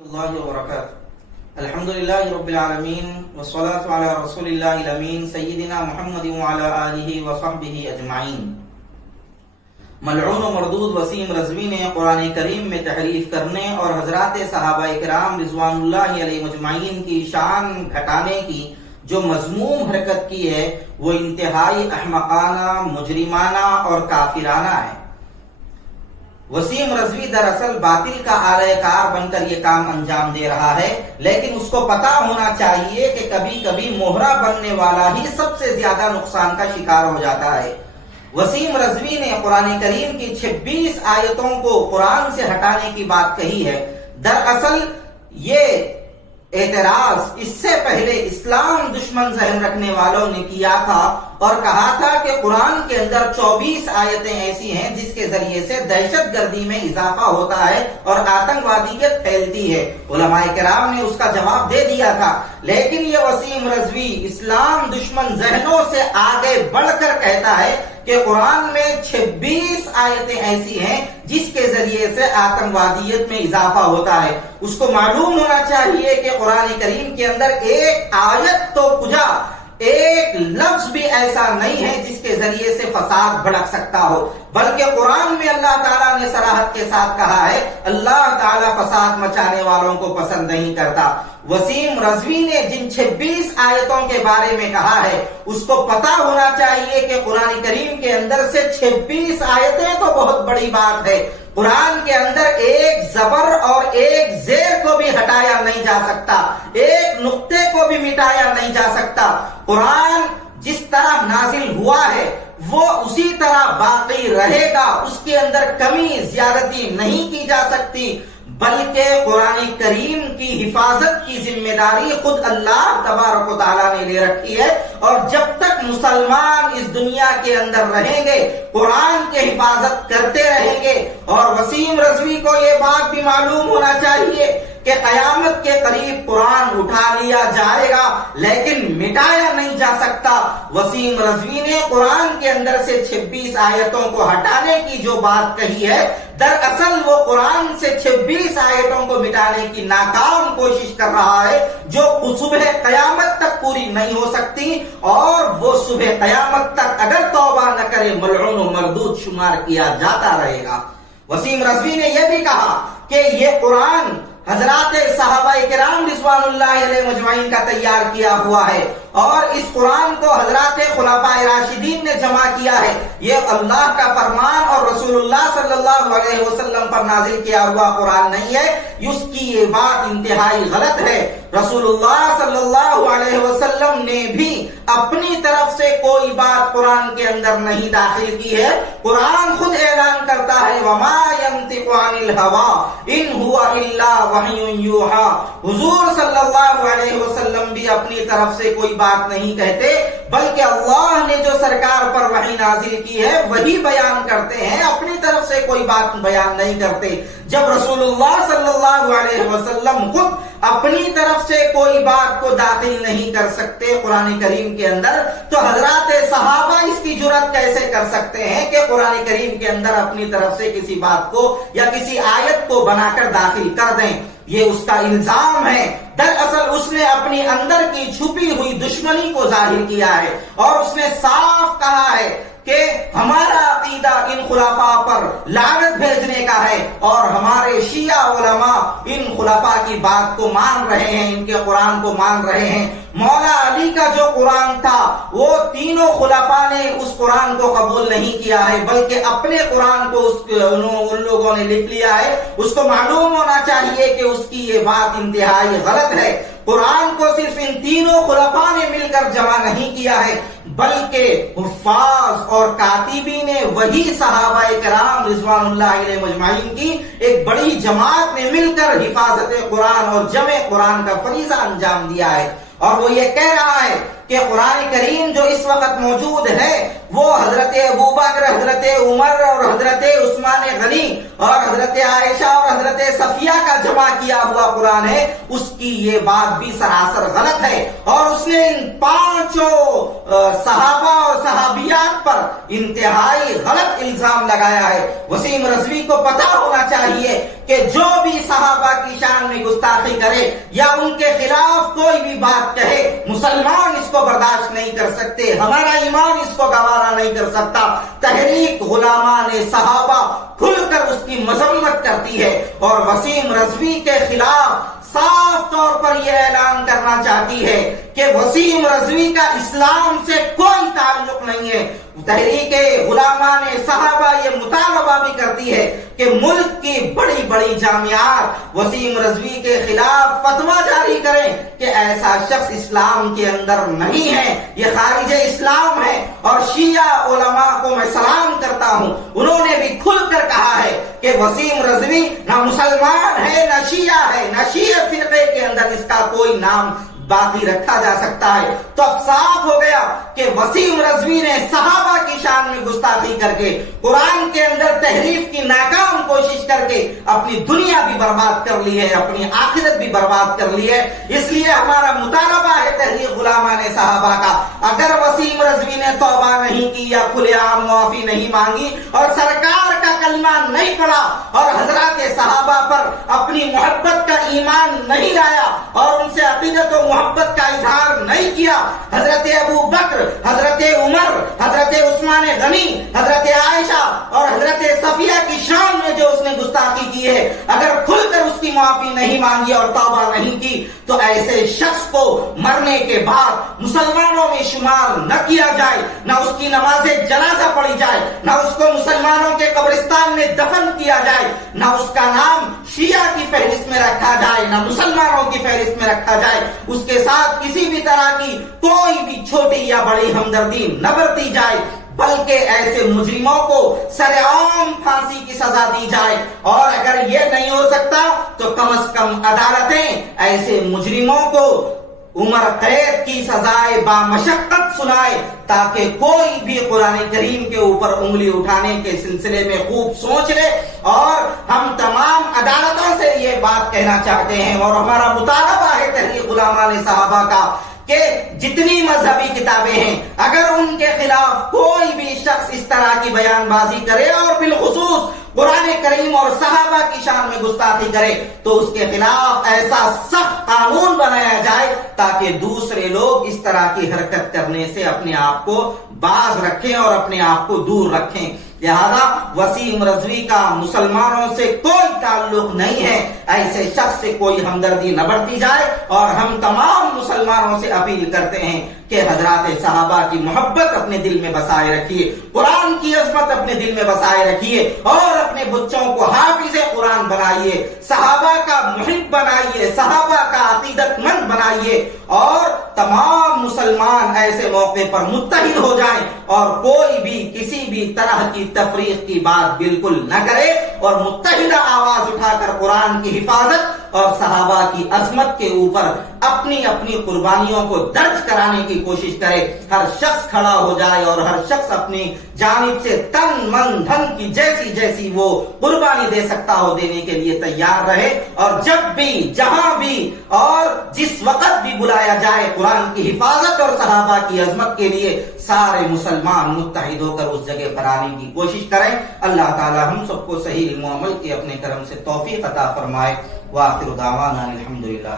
اللہ وبرکاتہ الحمدللہ رب العالمین والصلاة علی رسول اللہ الامین سیدنا محمد وعلی آلہ وصحبہ اجمعین۔ ملعون و مردود وسیم رضوی نے قرآن کریم میں تحریف کرنے اور حضرات صحابہ کرام رضوان اللہ علیہ مجمعین کی شان گھٹانے کی جو مذموم حرکت کی ہے وہ انتہائی احمقانہ، مجرمانہ اور کافرانہ ہے۔ وسیم رضوی دراصل باطل کا اعلی کار بن کر یہ کام انجام دے رہا ہے، لیکن اس کو پتا ہونا چاہیے کہ کبھی کبھی موہرا بننے والا ہی سب سے زیادہ نقصان کا شکار ہو جاتا ہے۔ وسیم رضوی نے قرآن کریم کی 26 آیتوں کو قرآن سے ہٹانے کی بات کہی ہے۔ دراصل یہ اعتراض اس سے پہلے اسلام دشمن ذہن رکھنے والوں نے کیا تھا اور کہا تھا کہ قرآن کے اندر 24 آیتیں ایسی ہیں جس کے ذریعے سے دہشت گردی میں اضافہ ہوتا ہے اور آتنکوادیت پھیلتی ہے۔ علماء کرام نے اس کا جواب دے دیا تھا، لیکن یہ وسیم رضوی اسلام دشمن ذہنوں سے آگے بڑھ کر کہتا ہے کہ قرآن میں 26 آیتیں ایسی ہیں جس کے ذریعے سے آتنکوادیت میں اضافہ ہوتا ہے۔ اس کو معلوم ہونا چاہیے کہ قرآن کریم کے اندر ایک آیت تو کجا ایک لفظ بھی ایسا نہیں ہے جس کے ذریعے سے فساد بھڑک سکتا ہو، بلکہ قرآن میں اللہ تعالیٰ نے صراحت کے ساتھ کہا ہے اللہ تعالیٰ فساد مچانے والوں کو پسند نہیں کرتا۔ وسیم رضوی نے جن 26 آیتوں کے بارے میں کہا ہے اس کو پتا ہونا چاہیے کہ قرآن کریم کے اندر سے 26 آیتیں تو بہت بڑی بات ہے۔ قرآن کے اندر ایک زبر اور ایک زیر کو بھی ہٹایا نہیں جا سکتا، ایک نقطے کو بھی مٹایا نہیں جا سکتا۔ قرآن جس طرح نازل ہوا ہے وہ اسی طرح باقی رہے گا، اس کے اندر کمی زیادتی نہیں کی جا سکتی، بلکہ قرآن کریم کی حفاظت کی ذمہ داری خود اللہ تبارک و تعالیٰ نے لے رکھی ہے، اور جب تک مسلمان اس دنیا کے اندر رہیں گے قرآن کی حفاظت کرتے رہیں گے۔ اور وسیم رضوی کو یہ بات بھی معلوم ہونا چاہیے کہ قیامت کے قریب قرآن اٹھا لیا جائے گا لیکن مٹایا نہیں جا سکتا۔ وسیم رضوی نے قرآن کے اندر سے 26 آیتوں کو ہٹانے کی جو بات کہی ہے، دراصل وہ قرآن سے 26 آیتوں کو مٹانے کی ناکام کوشش کر رہا ہے جو صبح قیامت تک پوری نہیں ہو سکتی، اور وہ صبح قیامت تک اگر توبہ نہ کرے ملعون و مردود شمار کیا جاتا رہے گا۔ وسیم رضوی نے یہ بھی کہا کہ یہ قرآن حضرات صحابہ کرام رضوان اللہ علیہ مجمعین کا تیار کیا ہوا ہے، اور اس قرآن کو حضرات خلفائے راشدین نے جمع کیا ہے۔ یہ اللہ کا فرمان اور رسول اللہ صلی اللہ علیہ وسلم پر نازل کیا ہوا قرآن نہیں ہے۔ اس کی یہ بات انتہائی غلط ہے۔ رسول اللہ صلی اللہ علیہ وسلم نے بھی اپنی طرف سے کوئی بات قرآن کے اندر نہیں داخل کی ہے۔ قرآن خود اعلان کرتا ہے وما ينطق عن الهوى ان هو الا وحی یوحی۔ حضور صلی اللہ علیہ وسلم بھی اپنی طرف سے کوئی بات نہیں کہتے، بلکہ اللہ نے جو سرکار پر وحی نازل کی ہے وہی بیان کرتے ہیں، اپنی طرف سے کوئی بات بیان نہیں کرتے۔ جب رسول اللہ صلی اللہ علیہ وسلم خود اپنی طرف سے کوئی بات کو داخل نہیں کر سکتے قرآن کریم کے اندر، تو حضرات صحابہ اس کی جرات کیسے کر سکتے ہیں کہ قرآن کریم کے اندر اپنی طرف سے کسی بات کو یا کسی آیت کو بنا کر داخل کر دیں؟ یہ اس کا الزام ہے۔ دراصل اس نے اپنی اندر کی چھپی ہوئی دشمنی کو ظاہر کیا ہے، اور اس نے صاف کہا ہے کہ ہمارا عقیدہ ان خلفاء پر لعنت بھیجنے کا ہے، اور ہمارے شیعہ علماء ان خلفاء کی بات کو مان رہے ہیں، ان کے قرآن کو مان رہے ہیں۔ مولا علی کا جو قرآن تھا وہ تینوں خلفاء نے اس قرآن کو قبول نہیں کیا ہے، بلکہ اپنے قرآن کو ان لوگوں نے لکھ لیا ہے۔ اس کو معلوم ہونا چاہیے کہ اس کی یہ بات انتہائی غلط ہے۔ قرآن کو صرف ان تینوں خلفاء نے مل کر جمع نہیں کیا ہے، بلکہ حفاظ اور کاتبین نے وہی صحابہ کرام رضوان اللہ علیہ مجمعین کی ایک بڑی جماعت نے مل کر حفاظت قرآن اور جمع قرآن کا فریضہ انجام دیا ہے۔ اور وہ یہ کہہ رہا ہے کہ قرآن کریم جو اس وقت موجود ہے وہ حضرت ابوبکر، حضرت عمر اور حضرت عثمان غنی اور حضرت عائشہ اور حضرت صفیہ کا جمع کیا ہوا قرآن ہے، اس کی یہ بات بھی سراسر غلط ہے، اور اس نے ان پانچوں صحابہ اور صحابیات پر انتہائی غلط الزام لگایا ہے۔ وسیم رضوی کو پتا ہونا چاہیے کہ جو بھی صحابہ کی شان میں گستاخی کرے یا ان کے خلاف کوئی بھی بات کہے، مسلمان اس کو برداشت نہیں کر سکتے، ہمارا ایمان اس کو گوارا نہیں کر سکتا۔ تحریک غلامان صحابہ کھل کر اس کی مذمت کرتی ہے اور وسیم رضوی کے خلاف صاف طور پر یہ اعلان کرنا چاہتی ہے کہ وسیم رضوی کا اسلام سے کوئی تعلق نہیں ہے۔ تحریک غلامان صحابہ یہ مطالبہ بھی کرتی ہے کہ ملک کی بڑی بڑی جامعات وسیم رضوی کے خلاف فتویٰ جاری کریں کہ ایسا شخص اسلام کے اندر نہیں ہے، یہ خارج اسلام ہے۔ اور شیعہ علماء کو میں سلام کرتا ہوں، انہوں نے بھی کھل کر کہا ہے کہ وسیم رضوی نہ مسلمان ہے نہ شیعہ ہے، نہ شیعہ فرقے کے اندر اس کا کوئی نام باقی رکھا جا سکتا ہے۔ تو اب صاف ہو گیا کہ وسیم رضوی نے صحابہ کی شان میں گستاخی کر کے، قرآن کے اندر تحریف کی ناکام کوشش کر کے اپنی دنیا بھی برباد کر لی ہے، اپنی آخرت بھی برباد کر لی ہے۔ اس لیے ہمارا مطالبہ ہے تحریک غلامان صحابہ کا، اگر وسیم رضوی نے توبہ نہیں کی یا کھلے عام معافی نہیں مانگی اور سرکار کا کلمہ نہیں پڑھا اور حضرات صحابہ پر اپنی محبت کا ایمان نہیں لایا اور ان سے عقیدت و محبت کا اظہار نہیں کیا، حضرت ابو بکر، حضرت عمر، حضرت عثمان غنی، حضرت عائشہ اور حضرت صفیہ کی شان میں جو اس نے گستاخی کی ہے، اگر کھل کر اس کی معافی نہیں مانگی اور توبہ نہیں کی تو ایسے شخص کو مرنے کے بعد مسلمانوں میں شمار نہ کیا جائے، نہ اس کی نماز جنازہ پڑھی جائے، نہ اس کو مسلمانوں کے قبرستان میں دفن کیا جائے، نہ اس کا نام شیعہ کی فہرست میں رکھا جائے، نہ مسلمانوں کی فہرست میں رکھا جائے، اس کے ساتھ کسی بھی طرح کی کوئی بھی چھوٹی یا بڑی ہمدردی نہ برتی جائے، بلکہ ایسے مجرموں کو سر عام پھانسی کی سزا دی جائے۔ اور اگر یہ نہیں ہو سکتا تو کم از کم عدالتیں ایسے مجرموں کو عمر قید کی سزائے بامشقت سنائے تاکہ کوئی بھی قرآن کریم کے اوپر انگلی اٹھانے کے سلسلے میں خوب سوچ لے۔ اور ہم تمام عدالتوں سے یہ بات کہنا چاہتے ہیں اور ہمارا مطالبہ ہے تحریک غلامان صحابہ کا کہ جتنی مذہبی کتابیں ہیں اگر ان کے خلاف کوئی بھی شخص اس طرح کی بیان بازی کرے اور بالخصوص قرآن کریم اور صحابہ کی شان میں گستاخی کرے تو اس کے خلاف ایسا سخت قانون بنایا جائے تاکہ دوسرے لوگ اس طرح کی حرکت کرنے سے اپنے آپ کو باز رکھیں اور اپنے آپ کو دور رکھیں۔ لہذا وسیم رضوی کا مسلمانوں سے کوئی تعلق نہیں ہے، ایسے شخص سے کوئی ہمدردی نہ برتی جائے اور ہم تمام مسلمانوں سے اپیل کرتے ہیں کہ حضرات صحابہ کی محبت اپنے دل میں بسائے رکھیے، قرآن کی عظمت اپنے دل میں بسائے رکھیے اور اپنے بچوں کو حافظ قرآن بنائیے، صحابہ کا محب بنائیے، صحابہ کا عقیدت مند بنائیے اور تمام مسلمان ایسے موقع پر متحد ہو جائیں اور کوئی بھی کسی بھی طرح کی تفریق کی بات بالکل نہ کرے اور متحدہ آواز اٹھا کر قرآن کی حفاظت اور صحابہ کی عظمت کے اوپر اپنی اپنی قربانیوں کو درج کرانے کی کوشش کرے۔ ہر شخص کھڑا ہو جائے اور ہر شخص اپنی جانب سے تن من دھن کی جیسی جیسی وہ قربانی دے سکتا ہو دینے کے لیے تیار رہے، اور جب بھی جہاں بھی اور جس وقت بھی بلایا جائے قرآن کی حفاظت اور صحابہ کی عظمت کے لیے سارے مسلمان متحد ہو کر اس جگہ پر آنے کی کوشش کریں۔ اللہ تعالی ہم سب کو صحیح علم و عمل کے اپنے کرم سے توفیق عطا فرمائے۔ وآخر دعوانا الحمدللہ۔